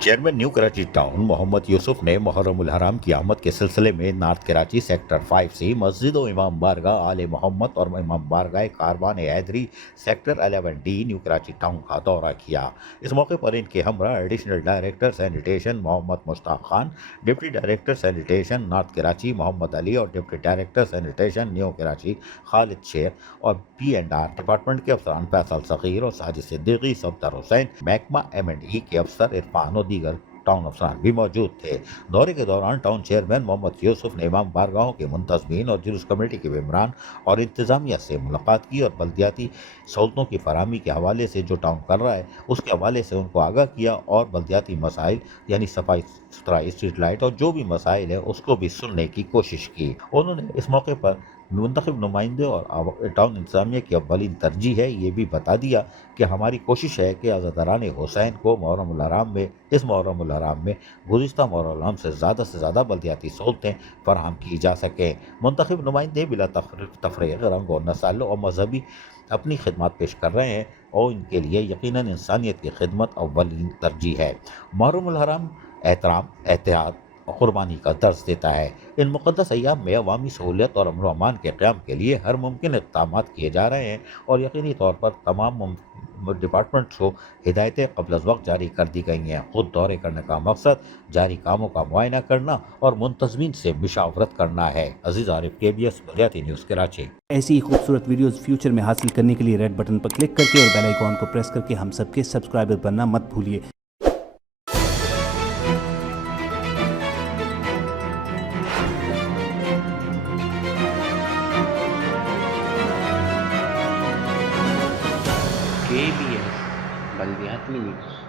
Chairman New Karachi Town Mohammad Yusuf ने मुहर्रम उल हराम की आमद के सिलसिले में नॉर्थ कराची सेक्टर 5 से मस्जिद व इमाम बारगाह आले मोहम्मद और इमाम बारगाह Karwan Haidri sector 11D New Karachi town का दौरा किया। इस मौके पर इनके हमरा additional director sanitation Mohammad Mushtaq Khan, deputy director sanitation north Karachi Mohammad Ali और deputy director sanitation New Karachi Khalid Sheikh और P&R डिपार्टमेंट के अफसरान फैसल सगीर और साजिद सिद्दीकी, सफदर हुसैन, महकमा M&E के अफसर इरफान और दीगर टाउन अफसरान भी मौजूद थे। दौरे के दौरान टाउन चेयरमैन मोहम्मद यूसुफ ने इमाम बारगाहों के मुंतजमीन और जुलूस कमेटी के मेंबरान और इंतजामिया से मुलाकात की और बल्दियाती सहूलतों की फराहमी के हवाले से जो टाउन कर रहा है उसके हवाले से उनको आगाह किया और बल्दियाती मसाइल यानी सफाई सुथराई, स्ट्रीट लाइट और जो भी मसाइल है उसको भी सुनने की कोशिश की। उन्होंने इस मौके पर मुंतखब नुमाइंदे और टाउन इंतजामिया की अव्वलीन तरजीह है ये भी बता दिया कि हमारी कोशिश है कि आज़ादारान हुसैन को मुहर्रम उल हराम में गुज़िश्ता मुहर्रम उल हराम से ज़्यादा बल्दियाती सहूलतें फराहम की जा सकें। मुंतखब नुमाइंदे बिला तफरीक रंग और नस्ल और मजहबी अपनी खिदमत पेश कर रहे हैं और इनके लिए यकीनन इंसानियत की खिदमत अव्वलीन तरजीह है। मुहर्रम उल हराम एहतराम, एहतियात और कुर्बानी का दर्ज देता है। इन मुक़द्दस अय्याम में अवामी सहूलियत और अमन व अमान के क़याम के लिए हर मुमकिन इक़दामात किए जा रहे हैं और यकीनी तौर पर तमाम डिपार्टमेंट्स को हिदायतें क़ब्ल अज़ वक्त जारी कर दी गई हैं। ख़ुद दौरे करने का मकसद जारी कामों का मुआयना करना और मुंतज़मीन से मुशावरत करना है। अज़ीज़ आरिफ, KBS बलियाती न्यूज़ कराची। ऐसी ही खूबसूरत वीडियोस फ्यूचर में हासिल करने के लिए रेड बटन पर क्लिक करके और बेल आइकॉन को प्रेस करके हम सबके सब्सक्राइबर बनना मत भूलिए। KBS Baliyati news.